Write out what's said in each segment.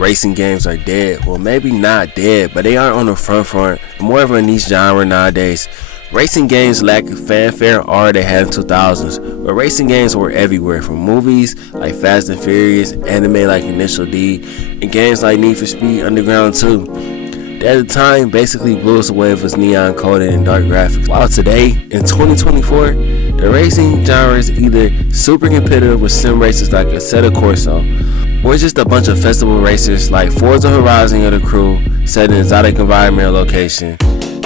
racing games are dead. Well, maybe not dead, but they aren't on the front. More of a niche genre nowadays. Racing games lack fanfare and aura they had in 2000s, but racing games were everywhere, from movies like Fast and Furious, anime like Initial D, and games like Need for Speed Underground 2. At the time, basically blew us away with its neon coding and dark graphics. While today, in 2024, the racing genre is either super competitive with sim races like Assetto Corsa, or just a bunch of festival racers like Forza Horizon or The Crew, set in an exotic environment or location.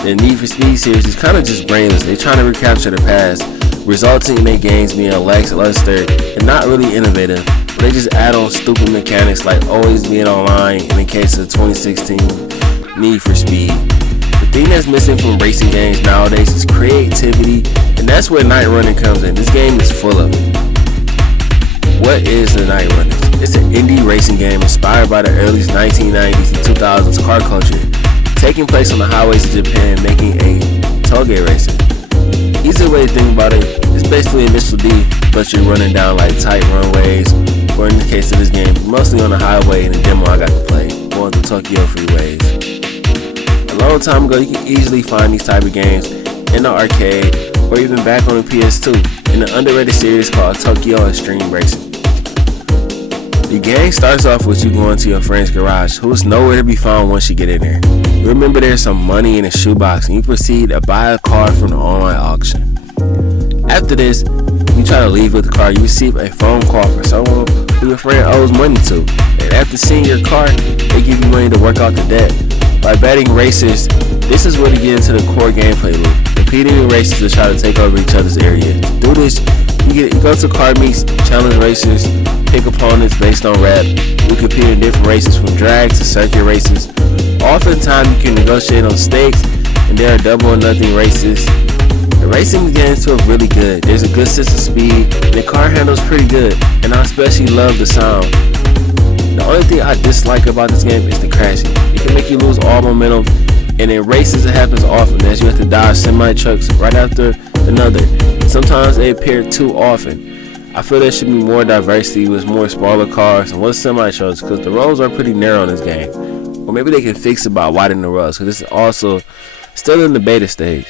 The Need for Speed series is kind of just brainless. They're trying to recapture the past, resulting in their games being lackluster and not really innovative. But they just add on stupid mechanics like always being online in the case of 2016 Need for Speed. The thing that's missing from racing games nowadays is creativity, and that's where Night Runner comes in. This game is full of it. What is the Night Runners? It's an indie racing game inspired by the early 1990s and 2000s car culture, taking place on the highways of Japan, making a tollgate racing. Easy way to think about it, it's basically Initial D, but you're running down like tight runways, or in the case of this game, mostly on the highway in the demo I got to play, going through Tokyo freeways. A long time ago, you can easily find these type of games in the arcade, or even back on the PS2, in an underrated series called Tokyo Extreme Racing. The game starts off with you going to your friend's garage, who is nowhere to be found once you get in there. You remember there's some money in a shoebox, and you proceed to buy a car from the online auction. After this, you try to leave with the car. You receive a phone call from someone who your friend owes money to, and after seeing your car, they give you money to work out the debt. By betting racers, this is where you get into the core gameplay loop, competing in races to try to take over each other's area. To do this, you go to car meets, challenge racers, pick opponents based on rap. You compete in different races from drag to circuit races. Oftentimes you can negotiate on stakes, and there are double or nothing races. The racing games feel really good. There's a good sense of speed, and the car handles pretty good, and I especially love the sound. The only thing I dislike about this game is the crashing. It can make you lose all momentum, and in races it happens often as you have to dodge semi-trucks right after another. Sometimes they appear too often. I feel there should be more diversity with more smaller cars and less semi-trucks, because the roads are pretty narrow in this game. Or maybe they can fix it by widening the roads, because this is also still in the beta stage.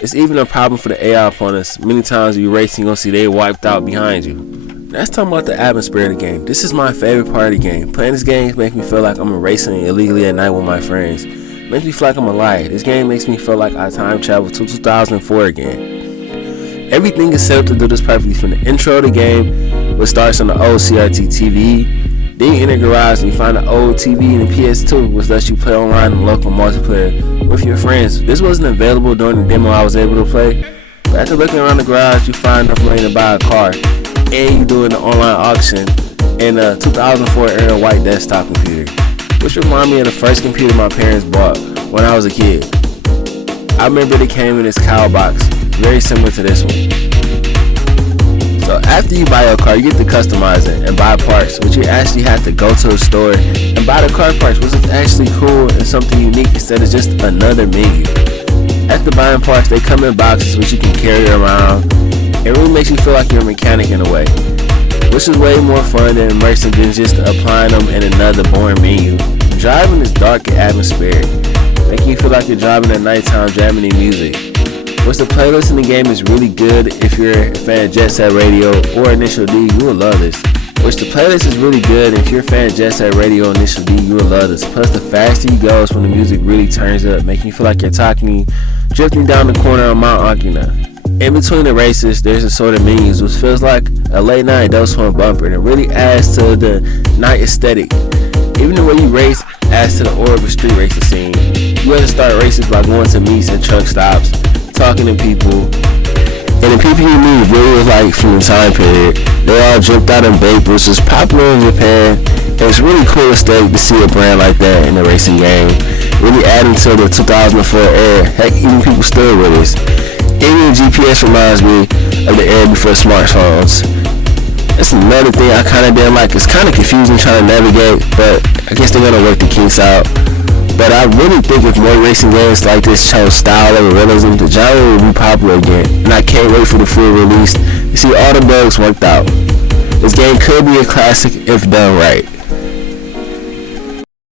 It's even a problem for the AI opponents. Many times you racing, you'll see they wiped out behind you. Let's talk about the atmosphere of the game. This is my favorite part of the game. Playing this game makes me feel like I'm racing illegally at night with my friends. Makes me feel like I'm alive. This game makes me feel like I time travel to 2004 again. Everything is set up to do this perfectly, from the intro of the game, which starts on the old CRT TV. Then you enter the garage and you find the old TV and the PS2, which lets you play online in local multiplayer with your friends. This wasn't available during the demo I was able to play, but after looking around the garage, you find enough money to buy a car, and you do an online auction in a 2004 era white desktop computer, which reminded me of the first computer my parents bought when I was a kid. I remember they came in this cow box, very similar to this one. So after you buy your car, you get to customize it and buy parts, which you actually have to go to a store and buy the car parts, which is actually cool and something unique instead of just another menu. After buying parts, they come in boxes which you can carry around. It really makes you feel like you're a mechanic in a way, which is way more fun and immersive than just applying them in another boring menu. Driving is dark and atmospheric, making you feel like you're driving at nighttime, jamming in music. Which the playlist in the game is really good. If you're a fan of Jet Set Radio or Initial D, you will love this. Which the playlist is really good. If you're a fan of Jet Set Radio or Initial D, you will love this. Plus the faster you go is when the music really turns up, making you feel like you're drifting down the corner of Mount Akina. In between the races, there's a sort of menus, which feels like a late night Adult Swim bumper, and it really adds to the night aesthetic. Even the way you race adds to the aura of a street racing scene. You have to start races by going to meets and truck stops, talking to people, and the people you meet really was like from the time period. They all dripped out in vape, which is popular in Japan, and it's really cool aesthetic to see a brand like that in the racing game, really adding to the 2004 era. Heck, even people still with us. Even GPS reminds me of the era before smartphones. That's another thing I kind of didn't like. It's kind of confusing trying to navigate, but I guess they're gonna work the kinks out. But I really think if more racing games like this show style and realism, the genre will be popular again. And I can't wait for the full release to see all the bugs worked out. This game could be a classic if done right.